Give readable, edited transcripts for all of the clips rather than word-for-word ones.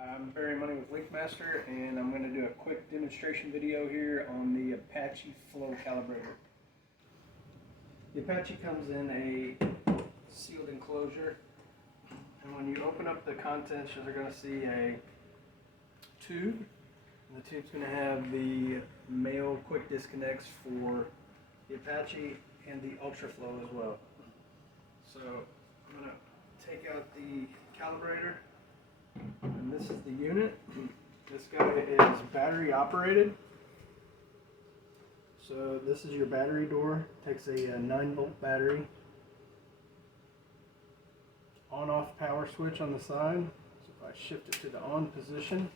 I'm Barry Money with LeakMaster, and I'm going to do a quick demonstration video here on the Apache Flow Calibrator. The Apache comes in a sealed enclosure, and when you open up the contents, you're going to see a tube. And the tube's going to have the male quick disconnects for the Apache and the UltraFlow as well. So I'm going to take out the calibrator. And this is the unit. This guy is battery operated. So this is your battery door. Takes a 9-volt battery. On-off power switch on the side. So if I shift it to the on position,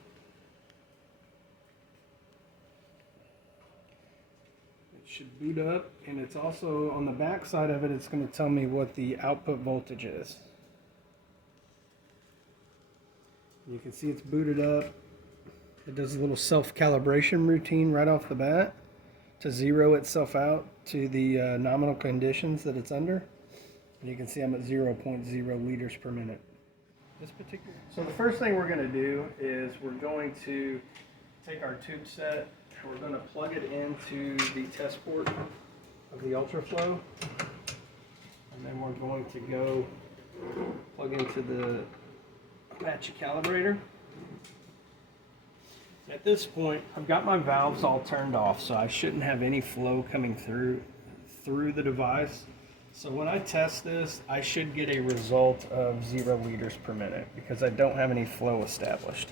it should boot up. And it's also on the back side of it, it's going to tell me what the output voltage is. You can see it's booted up. It does a little self-calibration routine right off the bat to zero itself out to the nominal conditions that it's under. And you can see I'm at 0.0 liters per minute. So the first thing we're going to do is we're going to take our tube set and we're going to plug it into the test port of the UltraFlow. And then we're going to go plug into the Apache calibrator. At this point, I've got my valves all turned off, so I shouldn't have any flow coming through the device. So when I test this, I should get a result of 0 liters per minute because I don't have any flow established.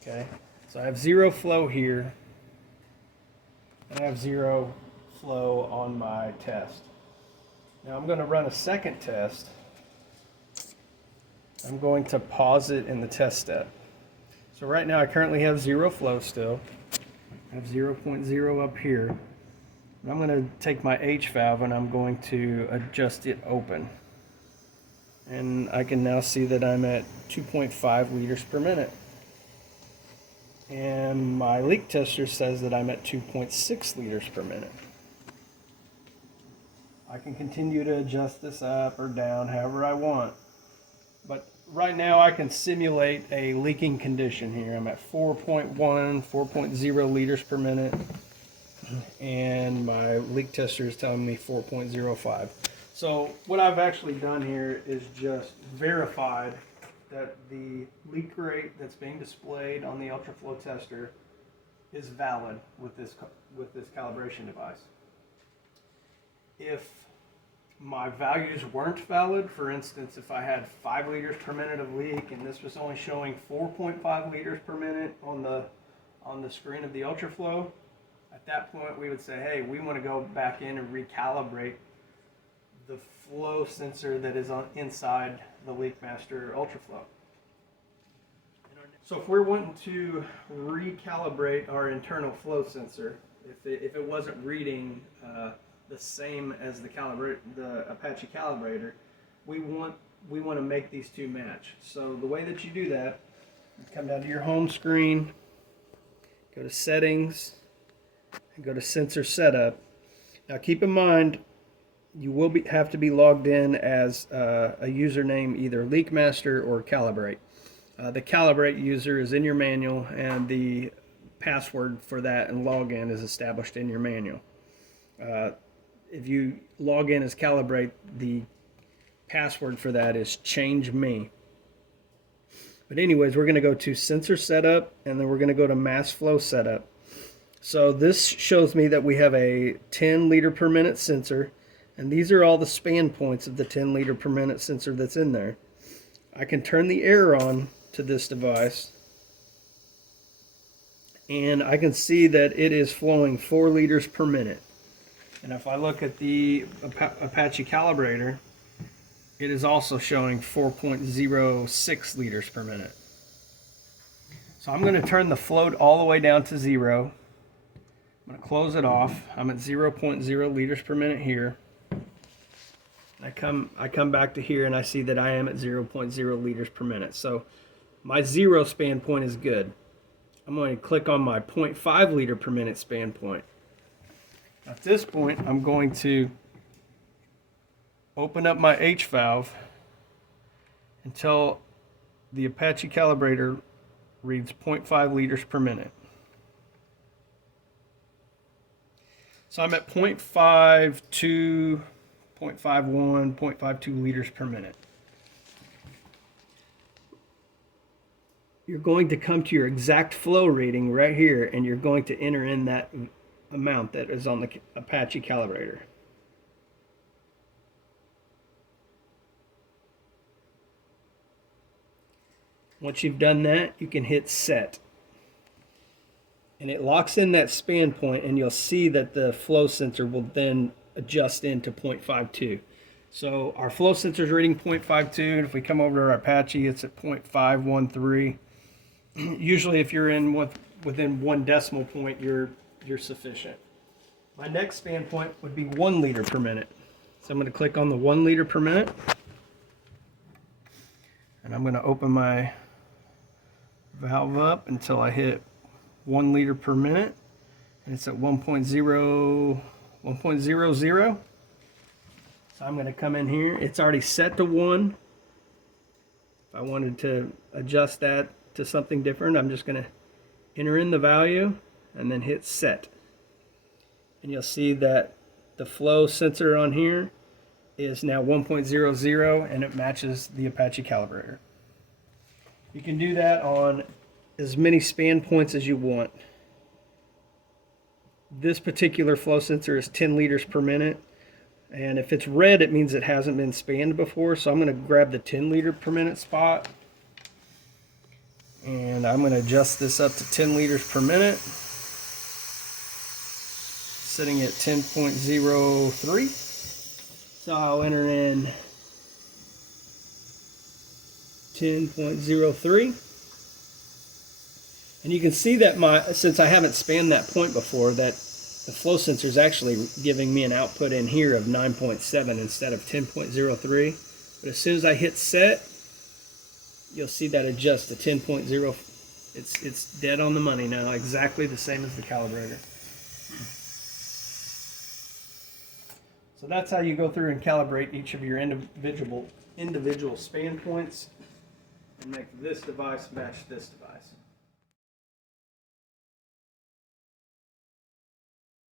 Okay, so I have 0 flow here, and I have 0 flow on my test. Now I'm going to run a second test. I'm going to pause it in the test step. So right now I currently have 0 flow still. I have 0.0 up here. And I'm going to take my H valve and I'm going to adjust it open. And I can now see that I'm at 2.5 liters per minute. And my leak tester says that I'm at 2.6 liters per minute. I can continue to adjust this up or down however I want. But right now I can simulate a leaking condition here. I'm at 4.0 liters per minute. And my leak tester is telling me 4.05. So what I've actually done here is just verified that the leak rate that's being displayed on the UltraFlow tester is valid with this calibration device. If my values weren't valid, for instance, if I had 5 liters per minute of leak and this was only showing 4.5 liters per minute on the screen of the UltraFlow, at that point we would say, hey, we want to go back in and recalibrate the flow sensor that is inside the LeakMaster UltraFlow. So if we're wanting to recalibrate our internal flow sensor, if it wasn't reading the same as the Apache calibrator, we want to make these two match. So the way that you do that, you come down to your home screen, go to settings, and go to sensor setup. Now keep in mind, you will have to be logged in as a username, either LeakMaster or Calibrate. The Calibrate user is in your manual, and the password for that and login is established in your manual. If you log in as Calibrate, the password for that is change me. But anyways, we're going to go to sensor setup, and then we're going to go to mass flow setup. So this shows me that we have a 10 liter per minute sensor, and these are all the span points of the 10 liter per minute sensor that's in there. I can turn the air on to this device, and I can see that it is flowing 4 liters per minute. And if I look at the Apache calibrator, it is also showing 4.06 liters per minute. So I'm going to turn the float all the way down to 0. I'm going to close it off. I'm at 0.0 liters per minute here. I come back to here and I see that I am at 0.0 liters per minute. So my 0 span point is good. I'm going to click on my 0.5 liter per minute span point. At this point, I'm going to open up my H valve until the Apache Calibrator reads 0.5 liters per minute. So I'm at 0.52, 0.51, 0.52 liters per minute. You're going to come to your exact flow reading right here, and you're going to enter in that amount that is on the Apache Calibrator. Once you've done that, you can hit set. And it locks in that span point, and you'll see that the flow sensor will then adjust into 0.52. So our flow sensor is reading 0.52, and if we come over to our Apache, it's at 0.513. Usually if you're in within 1 decimal point, you're sufficient. My next span point would be 1 liter per minute. So I'm going to click on the 1 liter per minute, and I'm going to open my valve up until I hit 1 liter per minute, and it's at 1.00. So I'm going to come in here. It's already set to 1. If I wanted to adjust that to something different, I'm just going to enter in the value and then hit set. And you'll see that the flow sensor on here is now 1.00, and it matches the Apache Calibrator. You can do that on as many span points as you want. This particular flow sensor is 10 liters per minute, and if it's red, it means it hasn't been spanned before. So I'm going to grab the 10 liter per minute spot, and I'm going to adjust this up to 10 liters per minute, sitting at 10.03. So I'll enter in 10.03. And you can see that since I haven't spanned that point before, that the flow sensor is actually giving me an output in here of 9.7 instead of 10.03. But as soon as I hit set, you'll see that adjust to 10.0. It's dead on the money now, exactly the same as the calibrator. So that's how you go through and calibrate each of your individual span points and make this device match this device.